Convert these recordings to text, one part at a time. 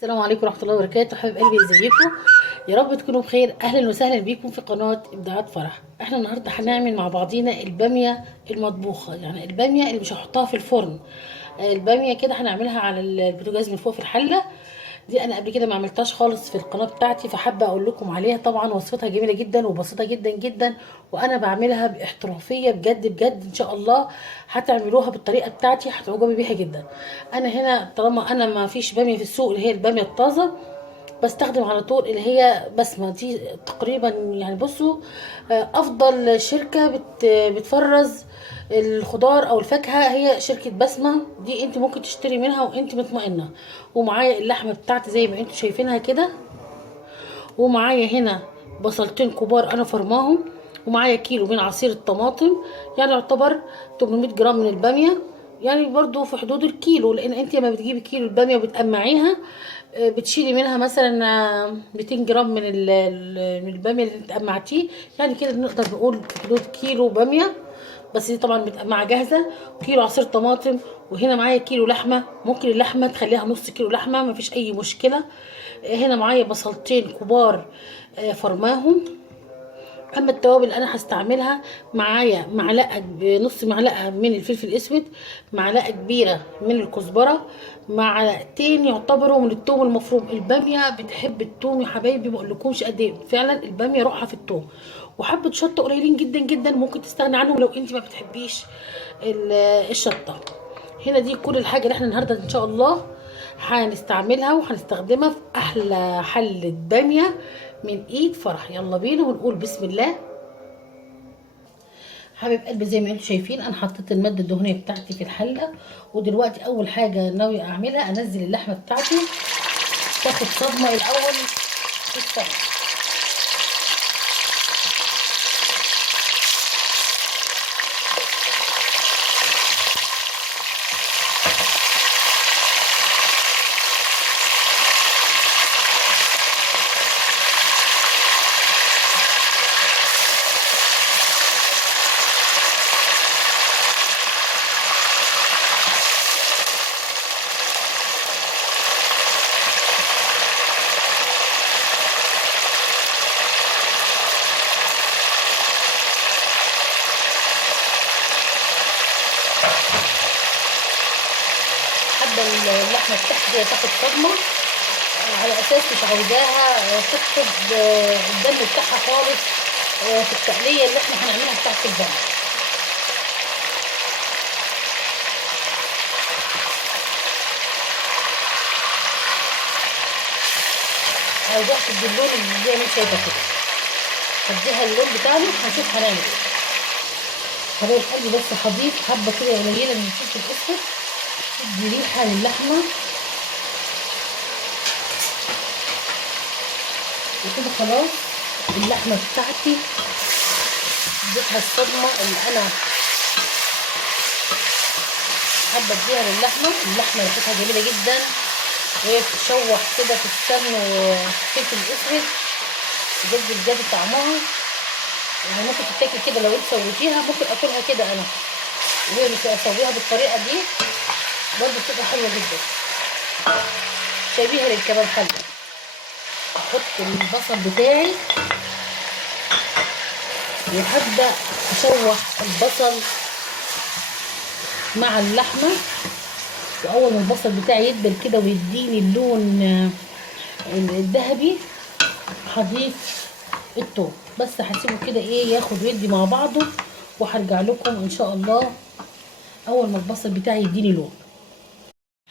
السلام عليكم ورحمه الله وبركاته. حبايب قلبي، ازيكم؟ يا رب تكونوا بخير. اهلا وسهلا بيكم في قناه ابداعات فرح. احنا النهارده هنعمل مع بعضينا الباميه المطبوخه، يعني الباميه اللي مش هحطها في الفرن. الباميه كده هنعملها على البوتاجاز من فوق في الحله. دي انا قبل كده ما عملتهاش خالص في القناه بتاعتي، فحابه اقول لكم عليها. طبعا وصفتها جميله جدا وبسيطه جدا جدا، وانا بعملها باحترافيه بجد بجد. ان شاء الله هتعملوها بالطريقه بتاعتي هتعجبوا بيها جدا. انا هنا طالما انا ما فيش باميه في السوق اللي هي الباميه الطازه، بستخدم على طول اللي هي بسمة دي تقريبا. يعني بصوا، افضل شركة بتفرز الخضار او الفاكهة هي شركة بسمة. دي انت ممكن تشتري منها وانت مطمئنة. ومعايا اللحمة بتاعتي زي ما انتوا شايفينها كده، ومعايا هنا بصلتين كبار انا فرماهم، ومعايا كيلو من عصير الطماطم. يعني يعتبر 800 جرام من البامية، يعني برضو في حدود الكيلو. لان انت لما بتجيبي كيلو البامية وبتقمعيها، بتشيلي منها مثلا 200 جرام من البامية اللي انت قمعتيه. يعني كده نقدر نقول في حدود كيلو بامية، بس دي طبعا متقمعه جاهزه. كيلو عصير طماطم، وهنا معايا كيلو لحمه. ممكن اللحمه تخليها نص كيلو لحمه، مفيش اي مشكله. هنا معايا بصلتين كبار فرماهم. اما التوابل اللي انا هستعملها، معايا معلقه بنص معلقه من الفلفل الاسود، معلقه كبيره من الكزبره، معلقتين يعتبروا من الثوم المفروم. الباميه بتحب الثوم يا حبايبي، ما اقولكمش قد ايه فعلا الباميه روحها في الثوم. وحبه شطه قليلين جدا جدا، ممكن تستغني عنهم لو انت ما بتحبيش الشطه. هنا دي كل الحاجه اللي احنا النهارده ان شاء الله هنستعملها وهنستخدمها في احلى حلة بامية من ايد فرح. يلا بينا ونقول بسم الله. حبيب قلبي، زي ما انتم شايفين انا حطيت المادة الدهنية بتاعتي في الحلة. ودلوقتي اول حاجة ناوية اعملها انزل اللحمة بتاعتي تاخد صدمة الاول في السمنة. حابة اللحمة بتاعتي تاخد صدمة، على اساس مش عاوزاها تفقد الدم بتاعها خالص في التقليه اللي احنا هنعملها بتاعت الباميه. عاوزاها تدي اللون اللي زي ما انت شايفه كده، هديها اللون بتاعنا هنشوف هنعمل ايه. حبايب قلبي، بس هضيف حبه كده قليله من الفلفل الاسود تدي ريحه للحمه. وكده خلاص اللحمه بتاعتي اديتها الصدمه اللي انا حابه اديها للحمه. اللحمه ريحتها جميله جدا وهي بتتشوح كده في السمن والفلفل الاسود، بجد بجد طعمها يعني ممكن تتاكل كده. لو انت سويتيها ممكن اكلها كده انا، وهي مش اسويها بالطريقه دي برضه بتبقى حلوه جدا، شبيهه للكباب حله. احط البصل بتاعي وهبدا اشوح البصل مع اللحمه. واول ما البصل بتاعي يدبل كده ويديني اللون الذهبي، هضيف الثوم. بس هسيبه كده ايه ياخد ويدي مع بعضه، وهرجع لكم ان شاء الله اول ما البصل بتاعي يديني لون.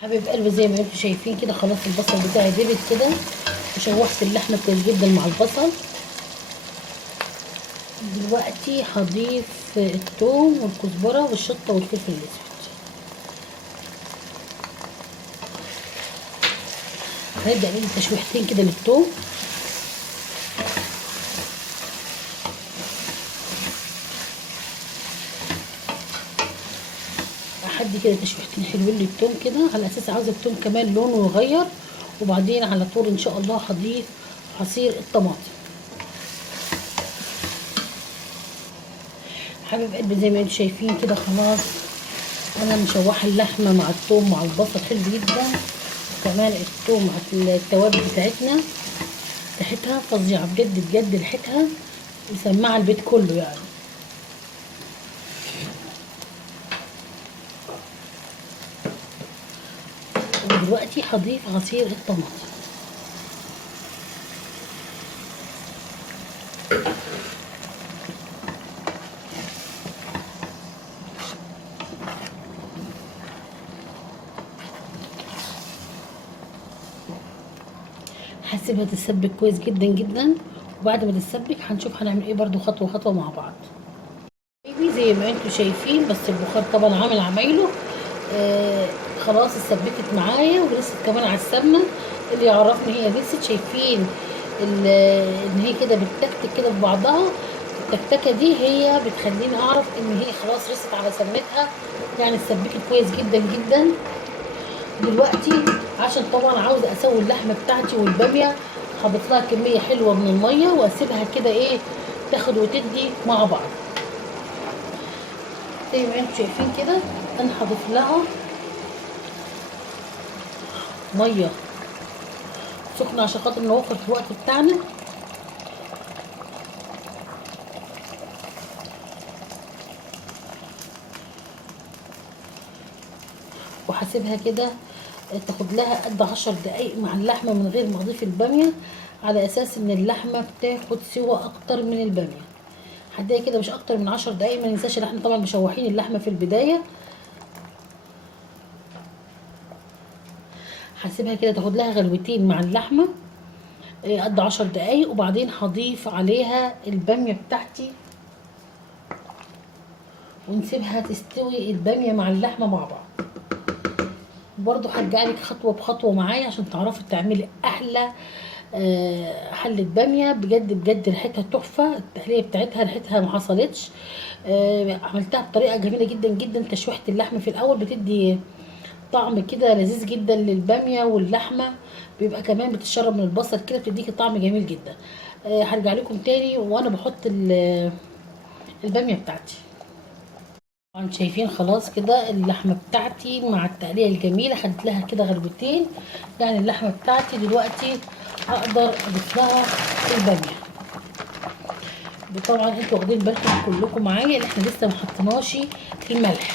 حبيب قلبي، زي ما انتم شايفين كده خلاص البصل بتاعي دبل كده، وشوحت اللحمه كويس جدا مع البصل. دلوقتي هضيف الثوم والكزبره والشطه والفلفل الاسود. هنبدا نعمل تشويحتين كده للثوم. احدي كده تشويحتين حلوين للثوم كده، على اساس عاوزه الثوم كمان لونه يغير. وبعدين على طول ان شاء الله هضيف عصير الطماطم. حبيب قلبي، زي ما انتم شايفين كده خلاص انا مشوحه اللحمه مع الثوم مع البصل حلو جدا. كمان الثوم مع التوابل بتاعتنا ريحتها فظيعه بجد بجد، ريحتها مسمعه البيت كله يعني. ودلوقتي هضيف عصير الطماطم. هسيبها تتسبك كويس جدا جدا، وبعد ما تتسبك هنشوف هنعمل ايه برضو خطوه خطوه مع بعض. زي ما انتم شايفين بس البخار طبعا عامل عمايله. خلاص اتسبكت معايا ولسه كمان على السمنه اللي يعرفني هي لسه. شايفين ان هي كده بتتكتك كده في بعضها. التكتكه دي هي بتخليني اعرف ان هي خلاص رست على سمنتها، يعني اتسبكت كويس جدا جدا. دلوقتي عشان طبعا عاوزه اسوي اللحمه بتاعتي والباميه، هضيف لها كميه حلوه من الميه واسيبها كده ايه تاخد وتدي مع بعض. زي ما انتم شايفين كده انا هضيف لها ميه سخنه عشان خاطر نوفر في الوقت بتاعنا. وهسيبها كده تاخد لها قد 10 دقايق مع اللحمه من غير ما اضيف الباميه، على اساس ان اللحمه بتاخد سوا اكتر من الباميه. هديها كده مش اكتر من 10 دقايق. ما ننساش ان احنا طبعا مشوحين اللحمه في البدايه. هسيبها كده تاخد لها غلوتين مع اللحمه قد 10 دقايق، وبعدين هضيف عليها الباميه بتاعتي ونسيبها تستوي الباميه مع اللحمه مع بعض. برضو هرجع لك خطوه بخطوه معايا عشان تعرفي تعملي احلى حله باميه بجد بجد. ريحتها تحفه، التقليه بتاعتها ريحتها ما حصلتش. عملتها بطريقه جميله جدا جدا. تشويحه اللحمه في الاول بتدي طعم كده لذيذ جدا للباميه، واللحمه بيبقى كمان بتشرب من البصل كده، بتديكي طعم جميل جدا. هرجع لكم تاني وانا بحط الباميه بتاعتي. طبعا شايفين خلاص كده اللحمه بتاعتي مع التقليه الجميله خدت لها كده غربتين، يعني اللحمه بتاعتي دلوقتي هقدر اضيف لها الباميه. طبعا انتوا واخدين بالكم كلكم معايا ان احنا لسه ما حطيناش الملح.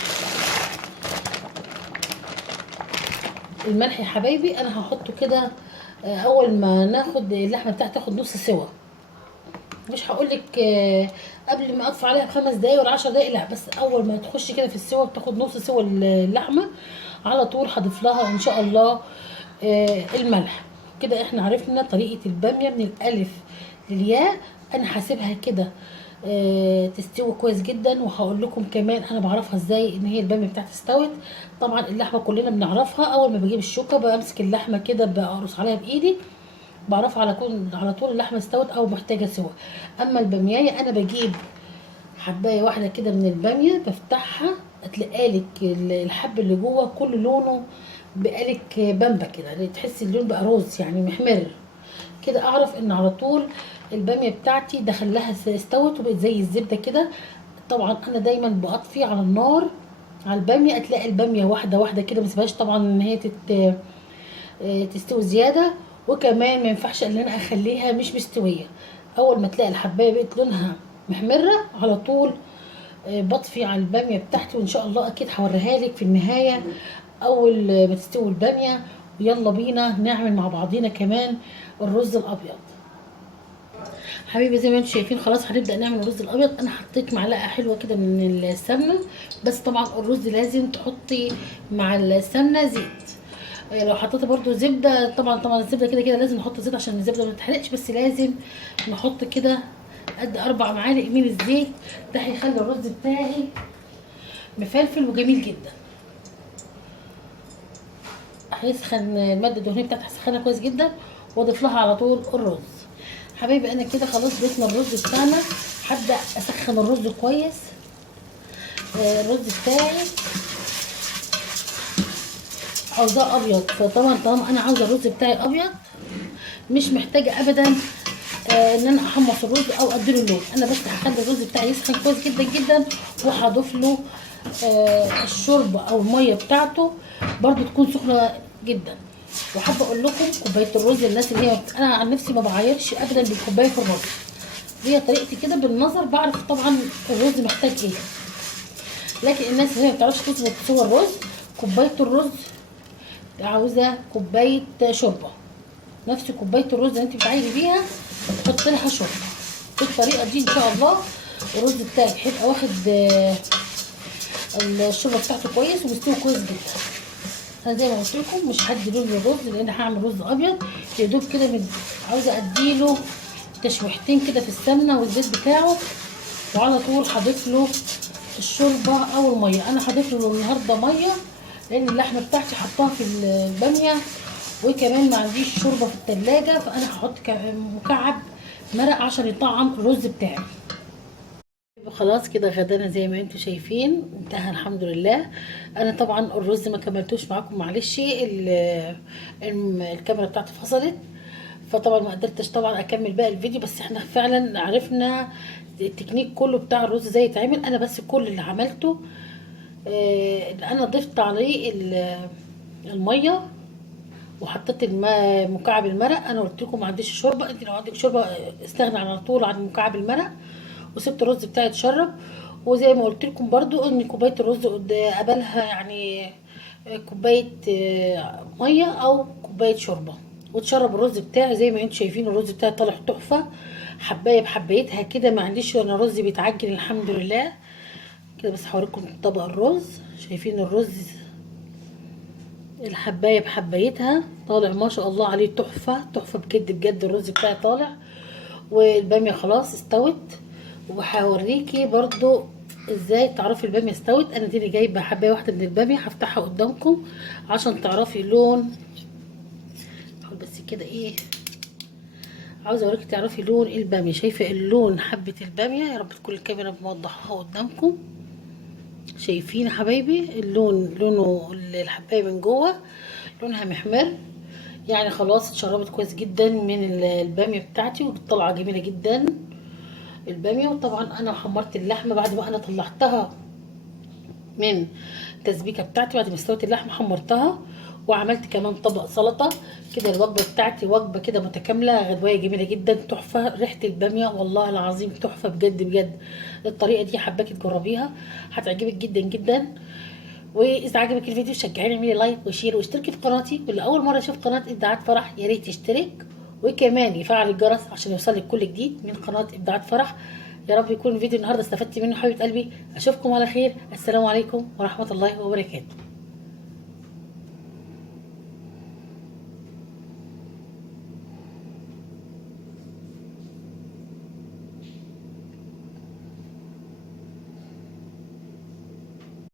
الملح يا حبايبي انا هحطه كده اول ما ناخد اللحمه بتاعتي تاخد نص سوا. مش هقولك قبل ما اطفي عليها ب5 دقايق ولا 10 دقايق، لا، بس اول ما تخش كده في السوا بتاخد نص سوا اللحمه على طول هضيف لها ان شاء الله الملح. كده احنا عرفنا طريقه الباميه من الالف للياء. انا هسيبها كده تستوي كويس جدا، وهقول لكم كمان انا بعرفها ازاي ان هي الباميه بتاعتي استوت. طبعا اللحمه كلنا بنعرفها اول ما بجيب الشوكه بمسك اللحمه كده بقرص عليها بايدي، بعرفها على طول اللحمه استوت او محتاجه سوا. اما الباميه انا بجيب حبايه واحده كده من الباميه بفتحها تلاقالك الحب اللي جوه كل لونه بقالك بامبا كده، تحسي اللون بقى روز يعني محمر كده، اعرف ان على طول الباميه بتاعتي دخل لها استوت وبقت زي الزبده كده. طبعا انا دايما بطفي على النار على الباميه، تلاقي الباميه واحده واحده كده، ما تسيبهاش طبعا ان هي تستوي زياده. وكمان ما ينفعش ان انا اخليها مش مستويه. اول ما تلاقي الحبايه بقت لونها محمره على طول بطفي على الباميه بتاعتي، وان شاء الله اكيد هوريها لك في النهايه اول ما تستوي الباميه. ويلا بينا نعمل مع بعضينا كمان الرز الابيض. حبيبي زي ما انتم شايفين خلاص هنبدا نعمل الرز الابيض. انا حطيت معلقه حلوه كده من السمنه، بس طبعا الرز لازم تحطي مع السمنه زيت. لو حطيت برضو زبده طبعا الزبده كده كده لازم نحط زيت عشان الزبده ما تتحرقش، بس لازم نحط كده قد 4 معالق من الزيت. ده هيخلي الرز بتاعي مفلفل وجميل جدا. هيسخن الماده الدهنيه بتاعتي، هسخنها كويس جدا واضيف لها على طول الرز. حبايبي انا كده خلاص ضفنا الرز بتاعنا. هبدا اسخن الرز كويس. الرز بتاعي عاوزاه ابيض، فطبعا طالما انا عاوزه الرز بتاعي ابيض مش محتاجه ابدا ان انا احمص الرز او اديله اللون. انا بس هخلي الرز بتاعي يسخن كويس جدا جدا، وهضيف له الشوربه او الميه بتاعته برضو تكون سخنه جدا. وحابه اقول لكم كوبايه الرز للناس اللي هي، انا عن نفسي ما بعايرش ابدا بالكوبايه في الرز، دي طريقتي كده بالنظر، بعرف طبعا الرز محتاج ايه. لكن الناس اللي هي ما بتعرفش تظبط سوى الرز، كوبايه الرز عاوزه كوبايه شوربه، نفس كوبايه الرز اللي انت بتعايري بيها تحط لها شوربه. بالطريقه دي ان شاء الله الرز بتاعك هيبقى واخد الشوربه بتاعته كويس ومستوي كويس جدا. انا زي ما قلت لكم مش هدي لون للرز لان هعمل رز ابيض يا دوب كده، عاوزه اديله تشويحتين كده في السمنه والزيت بتاعه، وعلى طول هضيف له الشوربه او الميه. انا هضيف له النهارده ميه لان اللحمه بتاعتي حطاها في الباميه، وكمان ما عنديش شوربه في التلاجة، فانا هحط مكعب مرق عشان يطعم الرز بتاعي. خلاص كده غدانا زي ما انتم شايفين انتهى الحمد لله. انا طبعا الرز ما كملتوش معاكم، معلش الكاميرا بتاعتي فصلت، فطبعا ما قدرتش طبعا اكمل باقي الفيديو، بس احنا فعلا عرفنا التكنيك كله بتاع الرز ازاي يتعمل. انا بس كل اللي عملته انا ضفت عليه الميه وحطيت مكعب المرق. انا قلت لكم ما عنديش شوربه، انت لو عندك شوربه استغنى على طول عن مكعب المرق، وسبت الرز بتاعي يتشرب. وزي ما قلت لكم برضو ان كوبايه الرز قبلها يعني كوبايه ميه او كوبايه شوربه، وتشرب الرز بتاعي. زي ما انتم شايفين الرز بتاعي طالع تحفه، حبايه بحبايتها كده، ما عنديش انا رز بيتعجن الحمد لله كده. بس هوريكم طبق الرز، شايفين الرز الحبايه بحبايتها طالع ما شاء الله عليه تحفه تحفه بجد بجد. الرز بتاعي طالع والباميه خلاص استوت، وهوريكي برضو ازاي تعرفي الباميه استوت. انا دي جايبه حبايه واحده من الباميه هفتحها قدامكم عشان تعرفي اللون. احط بس كده ايه، عاوزه اوريكي تعرفي لون الباميه. شايفه اللون حبه الباميه؟ يا رب تكون الكاميرا موضحاها قدامكم. شايفين يا حبايبي اللون، لونه الحبايه من جوه لونها محمر، يعني خلاص اتشربت كويس جدا من الباميه بتاعتي وطالعه جميله جدا الباميه. وطبعا انا حمرت اللحمه بعد ما انا طلعتها من التسبيكه بتاعتي، بعد ما استوت اللحمه حمرتها، وعملت كمان طبق سلطه كده. الوجبه بتاعتي وجبه كده متكامله غدوايه جميله جدا تحفه. ريحه الباميه والله العظيم تحفه بجد بجد. الطريقه دي حباكي تجربيها هتعجبك جدا جدا. واذا عجبك الفيديو شجعيني، اعملي لايك وشير واشتركي في قناتي، واللي اول مره يشوف قناه ابداعات فرح يا ريت يشترك، وكمان يفعل الجرس عشان يوصلك كل جديد من قناه ابداعات فرح. يا رب يكون الفيديو النهارده استفدتي منه حبيبه قلبي. اشوفكم على خير، السلام عليكم ورحمه الله وبركاته.